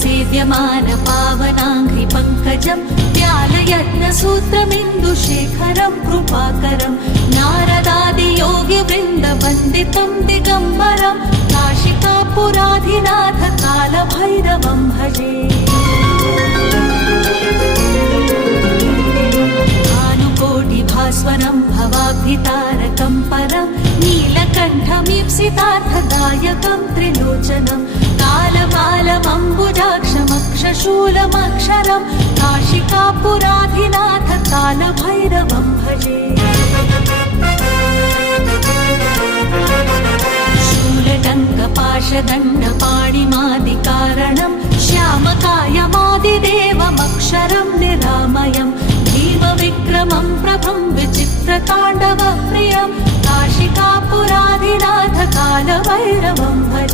सेव्यमान पावनाङ्घ्रि पङ्कजम् व्यालयत्नसूत्रमिन्दुशेखरम् कृपाकरम् नारदादियोगिवृन्दवन्दितम् दिगम्बरम् काशिकापुराधिनाथ कालभैरवम् भजे भानुकोटिभास्वरम् भवाब्धितारकम् परम् नीलकण्ठमीप्सितार्थदायकम् त्रिलोचनम् कालकालमम्बुजाक्षमक्षशूलमक्षरम् काशिकापुराधिनाथ कालभैरवम् भजे शूलटङ्कपाशदण्डपाणिमादिकारणम् श्यामकायमादिदेवमक्षरम् निरामयम् भीमविक्रमम् प्रभुम् विचित्रताण्डवप्रियम् काशिकापुराधिनाथ कालभैरवम् भजे।